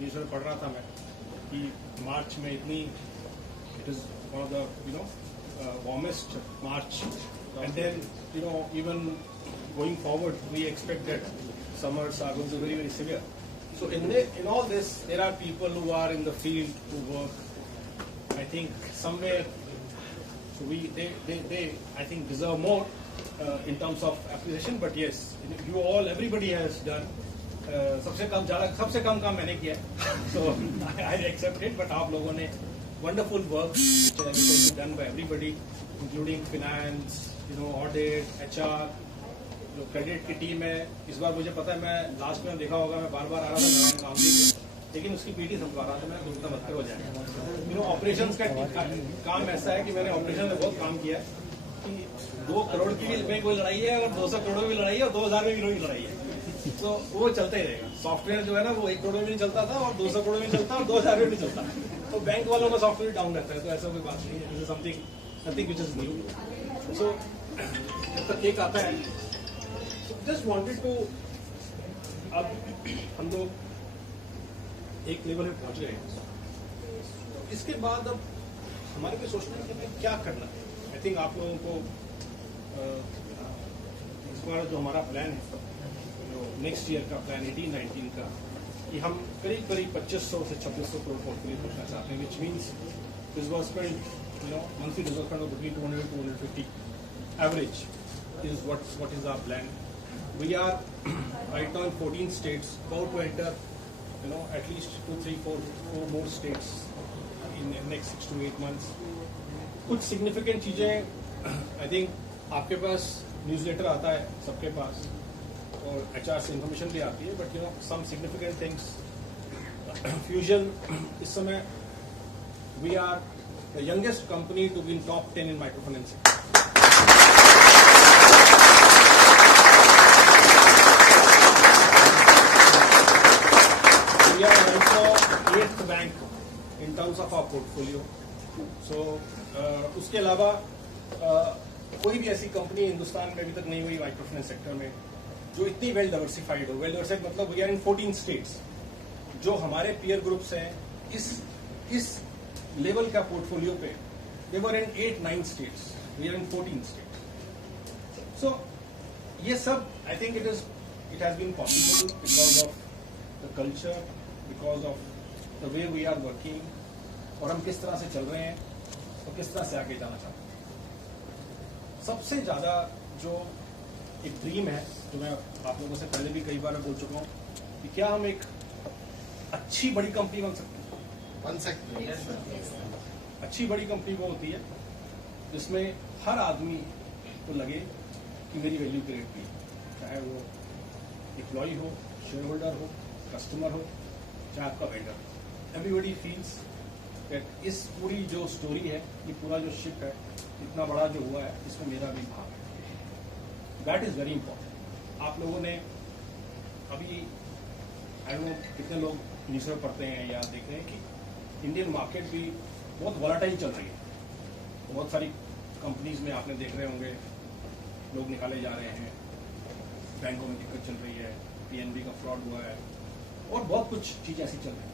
News में पढ़ रहा था मैं कि मार्च में इतनी it is one of the warmest March and then even going forward we expect that summers are going to be very severe. So in all this, there are people who are in the field who work. I think somewhere, so they I think deserve more in terms of appreciation. But yes, you all, everybody has done. सबसे कम काम मैंने किया है. So I accept it. But आप लोगों ने wonderful work which has been done by everybody, including finance, audit, HR. जो credit की टीम है. इस बार मुझे पता है, मैं लास्ट में देखा होगा, मैं बार बार आ रहा था नारायण गांधी को, लेकिन उसकी पीटी समझा रहा था मैं, दुर्गा मत हो जाएगा. ऑपरेशंस का काम ऐसा है कि मैंने ऑपरेशन में बहुत काम किया है कि 2 करोड़ की में कोई लड़ाई है और 200 करोड़ में भी लड़ाई है और 2000 में भी लड़ाई है. तो वो चलता ही रहेगा. सॉफ्टवेयर जो है ना, वो 1 करोड़ में भी चलता था और 200 करोड़ में चलता और 2000 में भी चलता. तो बैंक वालों का सॉफ्टवेयर डाउन रहता है. तो ऐसा कोई बात नहीं है. Something nothing which is new. So जब तक केक आता है, जस्ट वांटेड टू, अब हम लोग एक लेवल में पहुंच गए. इसके बाद अब हमारे को सोचना है कि हमें क्या करना है. आई थिंक आप लोगों को इस बार जो हमारा प्लान है, जो नेक्स्ट ईयर का प्लान 18-19 का, कि हम करीब 2500 से 2600 करोड़ पोर्टफोलियो पहुंचना चाहते हैं, which means disbursement monthly disbursement of between 200-250 average is what is our plan. We are right now in 14 states, about to enter at least 2, 3, 4 more states in the next 6 to 8 months. कुछ significant चीजें I think आपके पास newsletter आता है सबके पास और HR से information भी आती है, but some significant things. Fusion इस समय we are the youngest company to be in top 10 in micro financing. We are also 8th bank in terms of our portfolio. So उसके अलावा कोई भी ऐसी कंपनी हिंदुस्तान में अभी तक नहीं हुई माइक्रो फाइनेंस सेक्टर में जो इतनी वेल डाइवर्सिफाइड हो. वेल डाइवर्सिफाइड मतलब वी आर इन 14 स्टेट्स. जो हमारे पीयर ग्रुप्स हैं इस लेवल का पोर्टफोलियो पे, they were in 8-9 states, we are in 14 states. So ये सब I think it has been possible because of the culture, because of the way we are working, और हम किस तरह से चल रहे हैं और किस तरह से आगे जाना चाहते हैं. सबसे ज्यादा जो एक ड्रीम है, जो मैं आप लोगों से पहले भी कई बार बोल चुका हूं, कि क्या हम एक अच्छी बड़ी कंपनी बन सकते हैं. अच्छी बड़ी कंपनी वो होती है जिसमें हर आदमी को लगे कि मेरी वैल्यू क्रिएट की, चाहे वो एम्प्लॉय हो, शेयर होल्डर हो, कस्टमर हो, चाहे आपका वेंडर. एवरीबडी फील्स दैट इस पूरी जो स्टोरी है, ये पूरा जो शिप है, इतना बड़ा जो हुआ है, इसमें मेरा भी भाग है. That is very important. आप लोगों ने अभी आई नो कितने लोग न्यूज़ में पढ़ते हैं या देख रहे हैं कि इंडियन मार्केट भी बहुत वॉलेटाइल चल रही है. बहुत सारी कंपनीज में आपने देख रहे होंगे लोग निकाले जा रहे हैं, बैंकों में दिक्कत चल रही है, PNB का फ्रॉड हुआ है और बहुत कुछ चीजें ऐसी चल रही हैं.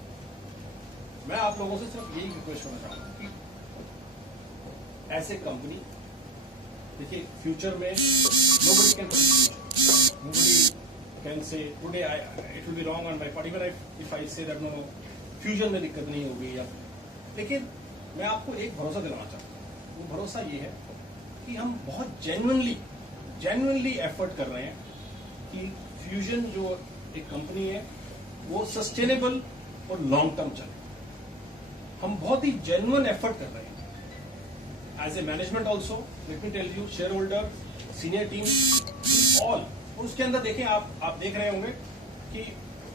मैं आप लोगों से सिर्फ यही रिक्वेस्ट करना चाहूंगा कि ऐसे कंपनी, देखिए फ्यूचर में nobody can predict. Nobody can say today it will be wrong on my part, even if I say that no, future में दिक्कत नहीं होगी. या लेकिन मैं आपको एक भरोसा दिलाना चाहता हूँ. वो भरोसा ये है कि हम बहुत जेन्युइनली एफर्ट कर रहे हैं कि फ्यूजन जो एक कंपनी है वो सस्टेनेबल और लॉन्ग टर्म चले. हम बहुत ही जेन्युइन एफर्ट कर रहे हैं as a management also. Let me tell you, share holder, senior team, all. और उसके अंदर देखें, आप देख रहे होंगे कि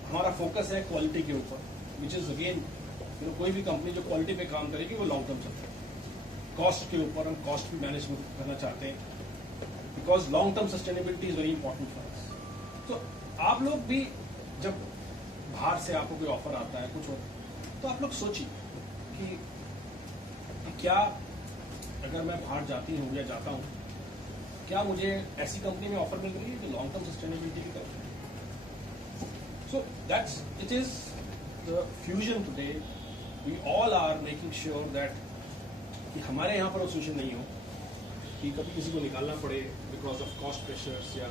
हमारा फोकस है क्वालिटी के ऊपर, विच इज अगेन कोई भी कंपनी जो क्वालिटी पे काम करेगी वो लॉन्ग टर्म चलती है. कॉस्ट के ऊपर हम कॉस्ट भी मैनेजमेंट करना चाहते हैं, because long term sustainability is very important for us. तो आप लोग भी जब बाहर से आपको कोई ऑफर आता है, कुछ होता है, तो आप लोग सोचिए कि क्या अगर मैं बाहर जाती हूँ या जाता हूँ, क्या मुझे ऐसी कंपनी में ऑफर मिल रही है जो लॉन्ग टर्म सस्टेनेबिलिटी की तरफ है. So that's it is the fusion today, we all are making sure that कि हमारे यहाँ पर वो सिचुएशन नहीं हो कि कभी किसी को निकालना पड़े बिकॉज ऑफ कॉस्ट प्रेशर्स या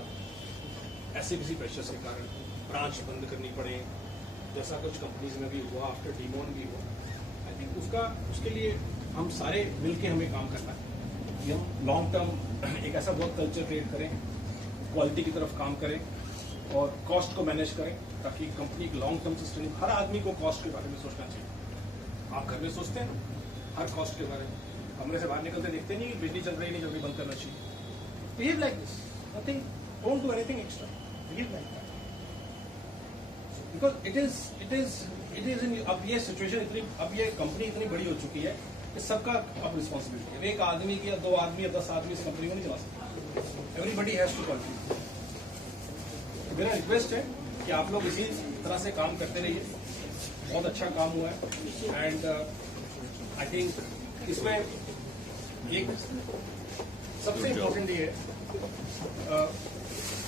ऐसे किसी प्रेशर्स के कारण ब्रांच बंद करनी पड़े, जैसा कुछ कंपनीज में भी हुआ, आफ्टर डीमोन भी हुआ। आई थिंक उसके लिए हम सारे मिलके हमें काम करना है कि हम लॉन्ग टर्म एक ऐसा वर्क कल्चर क्रिएट करें, क्वालिटी की तरफ काम करें और कॉस्ट को मैनेज करें, ताकि कंपनी एक लॉन्ग टर्म सिस्टम। हर आदमी को कॉस्ट के बारे में सोचना चाहिए। आप घर में सोचते हैं हर कॉस्ट के बारे में, कमरे से बाहर निकलते देखते नहीं बिजली चल रही नहीं चल रही, बंद करना चाहिए। Behave like this, nothing, don't do anything extra, behave like that, because it is in. अब ये सिचुएशन इतनी, अब ये कंपनी इतनी बड़ी हो चुकी है कि सबका अब रिस्पॉन्सिबिलिटी है। एक आदमी की या 2 आदमी या 10 आदमी इस कंपनी को नहीं चला सकते। Everybody has to contribute. मेरा रिक्वेस्ट है कि आप लोग इसी तरह से काम करते रहिए। बहुत अच्छा काम हुआ है एंड आई थिंक इसमें एक सबसे इम्पोर्टेंट ये है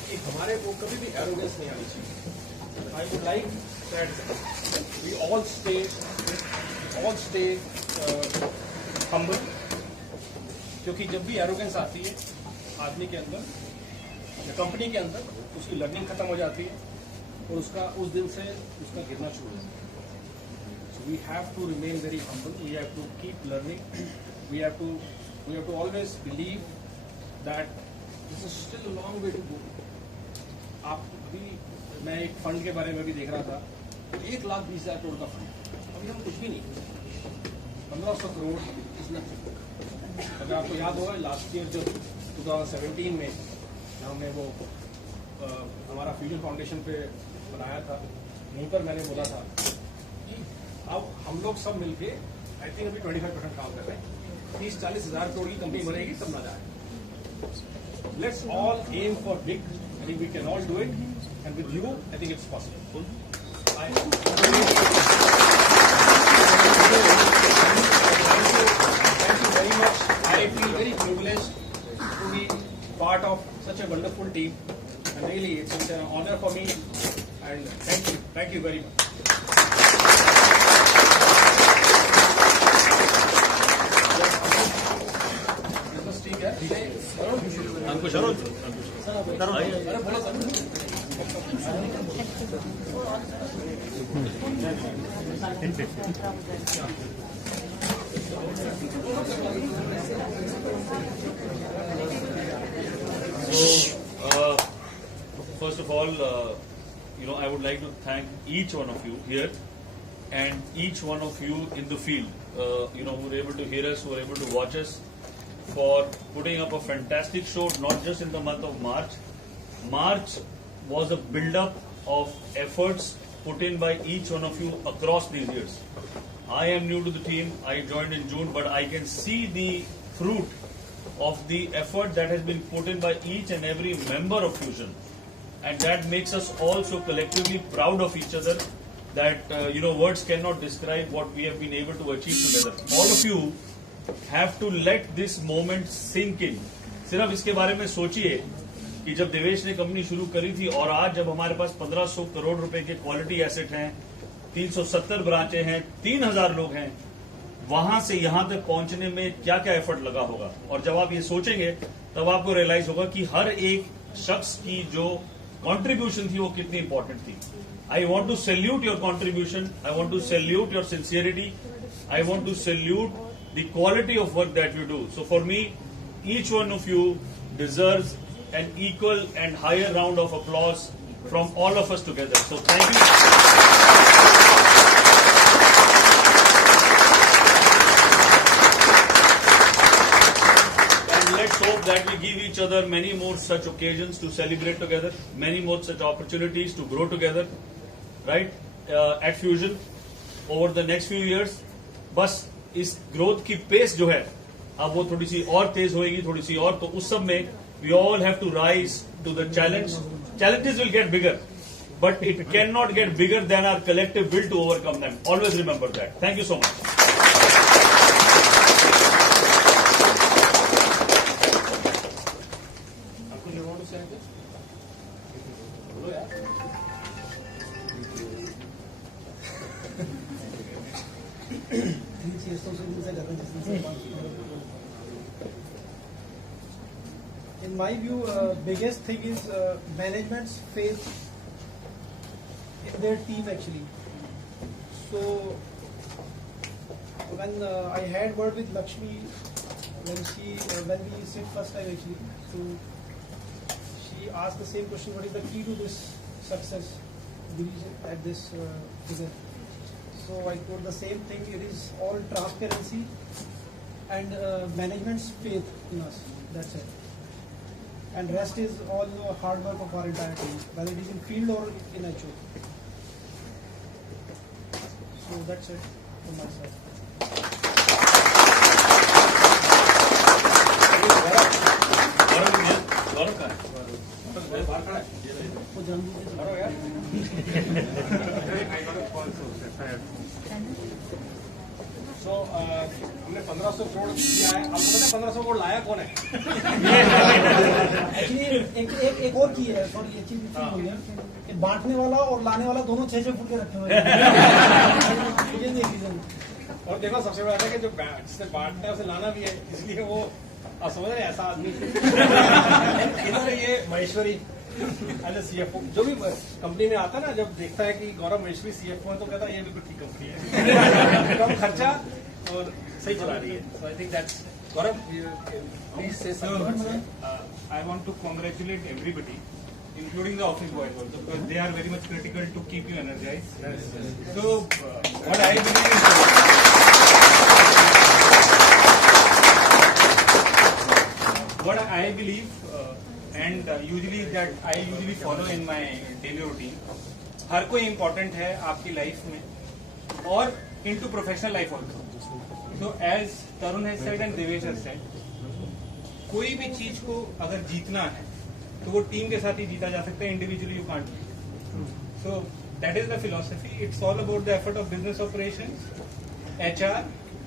कि हमारे को कभी भी एरोगेंस नहीं आनी चाहिए। I would like that we all stay humble, क्योंकि जब भी एरोगेंस आती है आदमी के अंदर या कंपनी के अंदर, उसकी लर्निंग खत्म हो जाती है और उसका उस दिन से उसका गिरना शुरू हो जाता है। So we have to remain very humble, we have to keep learning, we have to always believe that this is still a long way to go. आप अभी, मैं एक फंड के बारे में भी देख रहा था, 1,20,000 करोड़ का फंड, अभी हम कुछ भी नहीं, 1,500 करोड़ इज नथिंग। अगर आपको याद होगा लास्ट ईयर जब 2017 में हमने वो हमारा फ्यूजन फाउंडेशन पे बनाया था, वहीं पर मैंने बोला था कि अब हम लोग सब मिलके आई थिंक अभी 25% काम कर रहे हैं, 30-40 हज़ार करोड़ की कंपनी बनेगी तब ना जाए। Let's all aim for big, I think we can all do it and with you I think it's possible. Thank you very much. I feel very privileged to be part of such a wonderful team, and really it's an honor for me, and thank you very much. Business team है, अंकुश अरे बोलो So, first of all, I would like to thank each one of you here and each one of you in the field, who were able to hear us, who were able to watch us, for putting up a fantastic show, not just in the month of March. March was a build-up of efforts put in by each one of you across these years. I am new to the team. I joined in June, but I can see the fruit of the effort that has been put in by each and every member of Fusion. And that makes us all so collectively proud of each other that, words cannot describe what we have been able to achieve together. All of you have to let this moment sink in. सिर्फ इसके बारे में सोचिए कि जब देवेश ने company शुरू करी थी और आज जब हमारे पास 1500 करोड़ रुपए के क्वालिटी एसेट हैं, 370 ब्रांचें हैं, 3000 लोग हैं, वहां से यहां तक पहुंचने में क्या क्या एफर्ट लगा होगा। और जब आप ये सोचेंगे तब आपको रियलाइज होगा कि हर एक शख्स की जो कंट्रीब्यूशन थी वो कितनी इंपॉर्टेंट थी। I want to salute your contribution, I want to salute your sincerity, I want to salute the quality of work that you do. So for me, each one of you deserves an equal and higher round of applause from all of us together. So thank you. And let's hope that we give each other many more such occasions to celebrate together, many more such opportunities to grow together, right? At Fusion over the next few years. बस इस growth की pace जो है अब वो थोड़ी सी और तेज होएगी, थोड़ी सी और, तो उस सब में we all have to rise to the challenge. Challenges will get bigger, but it cannot get bigger than our collective will to overcome them. Always remember that. Thank you so much. Uncle, you want to say anything? बोलो यार. In my view, biggest thing is management's faith in their team actually. So when I had word with Lakshmi, when we sit first time actually, so she asked the same question: what is the key to this success at this figure? So I told the same thing. It is all transparency and management's faith in us. That's it. And rest is all hard work of our entire team, whether it is in field or in HO. So that's it from my side. गौरव कहाँ है? बाहर खड़ा है। वो जान लीजिए। करो यार। So, हमने 1500 करोड़ दिया है। आपको पता है 1500 करोड़ लाया कौन है? एक्चुअली एक और की है, सॉरी ये चीज हो गया कि बांटने वाला और लाने वाला दोनों 6-6 फुट के रखे हुए हैं। मुझे नहीं रीजन। और देखो सबसे बड़ा है कि जो जिससे बांटना है उसे लाना भी है, इसलिए वो आप समझ रहे हैं ऐसा आदमी। इधर ये महेश्वरी एज सीएफओ जो भी कंपनी में आता है ना, जब देखता है कि गौरव महेश्वरी सीएफओ है तो कहता है ये बिल्कुल ठीक कंपनी है, कम खर्चा और सही चला रही है। So I think that's Gaurav please से I want to congratulate everybody, including the office boys also, because they are very much critical to keep you energized. So, what I believe is, and usually that I usually follow in my daily routine. हर कोई important है आपकी life में और into professional life also. So as Tarun has said and Devesh has said, कोई भी चीज को अगर जीतना है तो वो टीम के साथ ही जीता जा सकता है, individually you can't. So that is the philosophy. It's all about the effort of business operations, HR,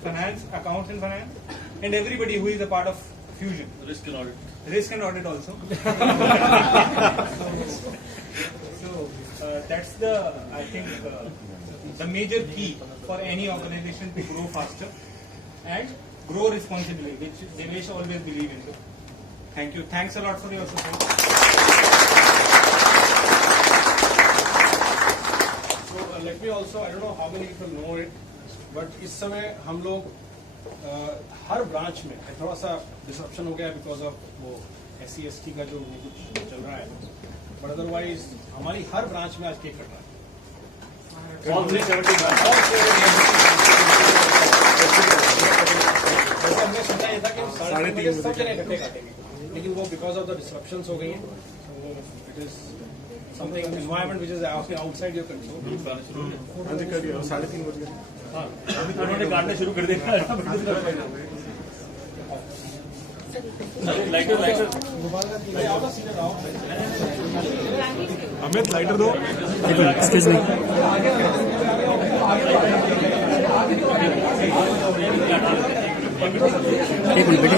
finance, accounts and finance, and everybody who is a part of fusion, Risk and audit. risk and audit also. So that's the, I think, the major key for any organization to grow faster and grow responsibly, which Devesh always believe in. Thank you. Thanks a lot for your support. So let me also, I don't know how many people know it, but इस समय हम लोग हर branch में थोड़ा सा disruption हो गया because of वो SC/ST का जो कुछ चल रहा है, बट अदरवाइज हमारी हर ब्रांच में आज केक कट रहा है। All 370 branches. वैसे हमने सोचा ये था कि हम 3:30 बजे सब जगह इकट्ठे काटेंगे, लेकिन वो बिकॉज ऑफ द डिसरप्शंस हो गई हैं, so it is something environment which is outside your control. हाँ, उन्होंने काटना शुरू कर दिया। लाइटर आओ ना, सीधे आओ। अमित लाइटर दो। एक्सक्यूज मी, एक मिनट बेटे,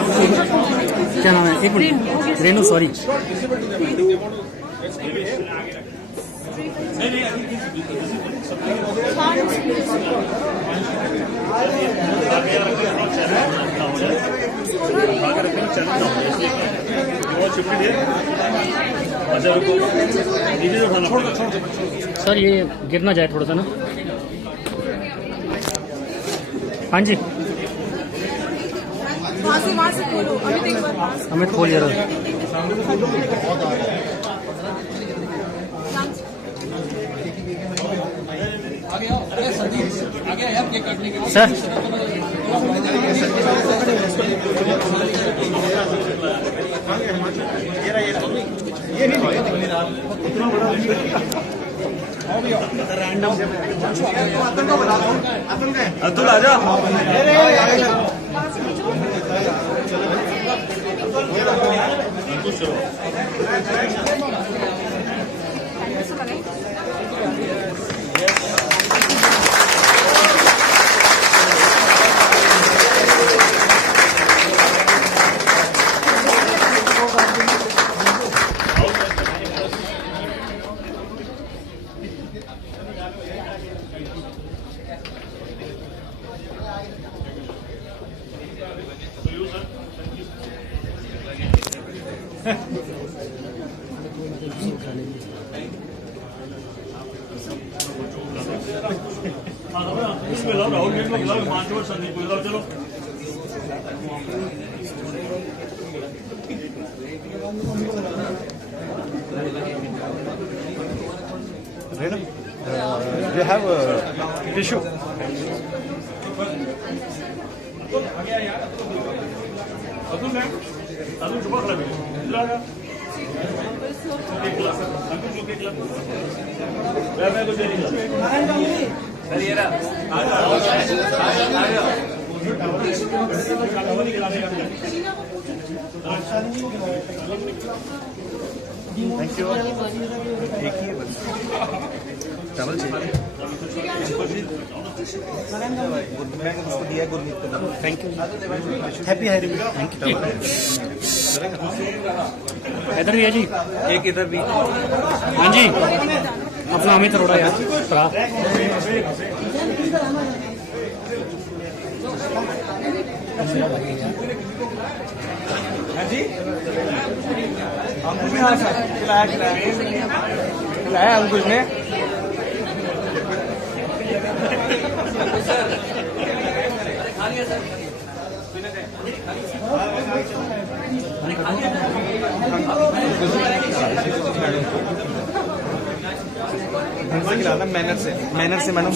क्या नाम है? एक मिनट, रेनू, सॉरी। सर ये गिर ना जाए थोड़ा सा ना। हाँ जी, वहाँ से खोलो, अमित एक बार वहाँ से। अमित खोल यार। सर अतुल आजा। इसमें लाओ, राहुल गेट को बुलाओ, हिमांशु और संदीप को बुलाओ, चलो। You have a tissue. Atul सुबह खड़ा है, इधर आ जा। एक गिलास, अंकुश लोग एक गिलास। मैं कुछ दे नहीं Thank you. एक ही है बस। चावल चाहिए। मैं उसको दिया गुरमीत को। Thank you. Happy hiring. Thank you. इधर भी है जी, एक इधर भी। हाँ जी, अपना अमित अरोड़ा यार भरा। हाँ जी। अंकुश ने हाँ सर खिलाया अंकुश ने। मैनर से मैडम।